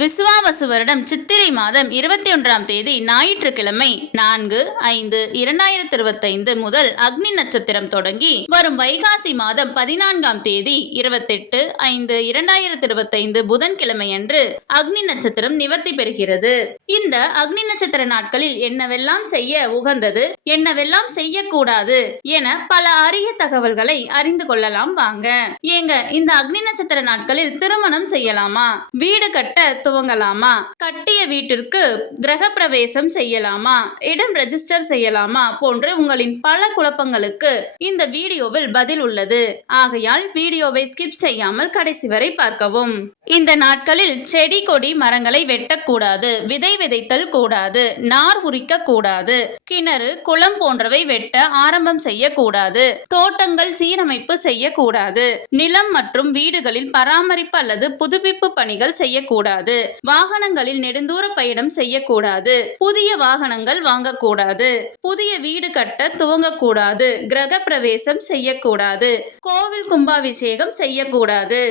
விசுவாவசு வருடம் சித்திரை மாதம் 21ஆம் தேதி ஞாயிற்றுக்கிழமை 4/5/2025 முதல் அக்னி நட்சத்திரம் தொடங்கி வரும் வைகாசி மாதம் 14ஆம் தேதி 28/5/2025 புதன்கிழமை அன்று அக்னி நட்சத்திரம் நிவர்த்தி பெறுகிறது. இந்த அக்னி நட்சத்திர நாட்களில் என்னவெல்லாம் செய்ய உகந்தது, என்னவெல்லாம் செய்யக்கூடாது என பல அரிய தகவல்களை அறிந்து கொள்ளலாம் வாங்க. ஏங்க, இந்த அக்னி நட்சத்திர நாட்களில் திருமணம் செய்யலாமா, வீடு கட்ட துவங்கலாமா, கட்டிய வீட்டிற்கு கிரக பிரவேசம் செய்யலாமா, இடம் ரெஜிஸ்டர் செய்யலாமா போன்ற உங்களின் பல குழப்பங்களுக்கு இந்த வீடியோவில் பதில் உள்ளது. ஆகையால் வீடியோவை ஸ்கிப் செய்யாமல் கடைசி வரை பார்க்கவும். இந்த நாட்களில் செடி கொடி மரங்களை வெட்டக்கூடாது, விதை விதைத்தல் கூடாது, நார் உரிக்க கூடாது, கிணறு குளம் போன்றவை வெட்ட ஆரம்பம் செய்யக்கூடாது, தோட்டங்கள் சீரமைப்பு செய்யக்கூடாது, நிலம் மற்றும் வீடுகளில் பராமரிப்பு அல்லது புதுப்பிப்பு பணிகள் செய்யக்கூடாது, வாகனங்களில் நெடுந்தூர பயணம் செய்யக்கூடாது, புதிய வாகனங்கள் வாங்கக்கூடாது, புதிய வீடு கட்ட துவங்கக்கூடாது, கிரக பிரவேசம் செய்யக்கூடாது, கோவில் கும்பாபிஷேகம் செய்யக்கூடாது.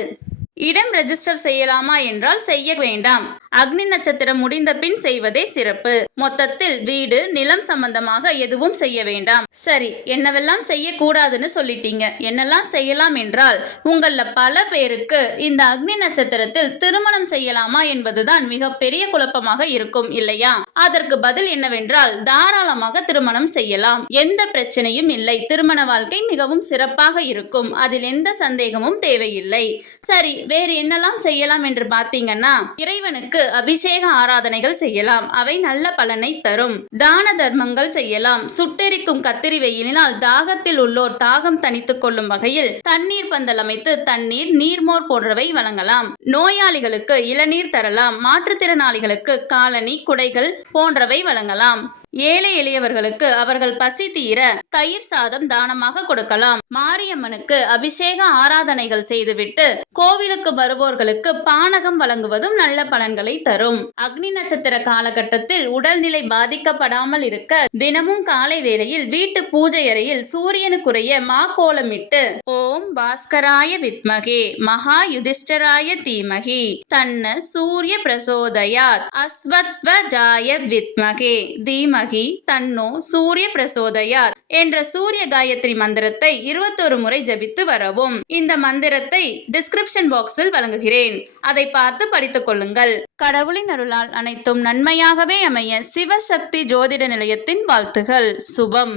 இடம் ரெஜிஸ்டர் செய்யலாமா என்றால் செய்ய வேண்டாம். அக்னி நட்சத்திரம் முடிந்த பின் செய்வதே சிறப்பு. மொத்தத்தில் வீடு நிலம் சம்பந்தமாக எதுவும் செய்ய வேண்டாம். சரி, என்னவெல்லாம் செய்யக்கூடாதுன்னு சொல்லிட்டீங்க, என்னெல்லாம் செய்யலாம் என்றால், உங்கள பல பேருக்கு இந்த அக்னி நட்சத்திரத்தில் திருமணம் செய்யலாமா என்பதுதான் மிகப்பெரிய குழப்பமாக இருக்கும் இல்லையா? அதற்கு பதில் என்னவென்றால், தாராளமாக திருமணம் செய்யலாம், எந்த பிரச்சனையும் இல்லை. திருமண வாழ்க்கை மிகவும் சிறப்பாக இருக்கும், அதில் எந்த சந்தேகமும் தேவையில்லை. சரி, வேறு என்னெல்லாம் செய்யலாம் என்று பார்த்தீங்கன்னா, இறைவனுக்கு அபிஷேக ஆராதனைகள் செய்யலாம், அவை நல்ல பலனை தரும். தான தர்மங்கள் செய்யலாம். சுட்டெரிக்கும் கத்திரி வெயிலினால் தாகத்தில் உள்ளோர் தாகம் தணித்துக் கொள்ளும் வகையில் தண்ணீர் பந்தல் அமைத்து தண்ணீர், நீர்மோர் போன்றவை வழங்கலாம். நோயாளிகளுக்கு இளநீர் தரலாம். மாற்றுத்திறனாளிகளுக்கு காலணி, குடைகள் போன்றவை வழங்கலாம். ஏழை எளியவர்களுக்கு அவர்கள் பசி தீர தயிர் சாதம் தானமாக கொடுக்கலாம். மாரியம்மனுக்கு அபிஷேக ஆராதனைகள் செய்துவிட்டு கோவிலுக்கு வருவோர்களுக்கு பானகம் வழங்குவதும் நல்ல பலன்களை தரும். அக்னி நட்சத்திர காலகட்டத்தில் உடல்நிலை பாதிக்கப்படாமல் இருக்க தினமும் காலை வேளையில் வீட்டு பூஜை அறையில் சூரியனுக்குரிய மாக்கோலமிட்டு ஓம் பாஸ்கராய வித்மகே மகா யுதிஷ்டராய தீமகி தன்ன சூரிய பிரசோதயாத் அஸ்வத்வஜாய வித்மகே தீமகி தன்னோ சூரிய பிரசோதயாத் என்ற சூரிய காயத்ரி மந்திரத்தை 21 முறை ஜபித்து வரவும். இந்த மந்திரத்தை டிஸ்கிரிப்ஷன் பாக்ஸில் வழங்குகிறேன், அதை பார்த்து படித்துக் கொள்ளுங்கள். கடவுளின் அருளால் அனைத்தும் நன்மையாகவே அமைய சிவசக்தி ஜோதிட நிலையத்தின் வாழ்த்துகள். சுபம்.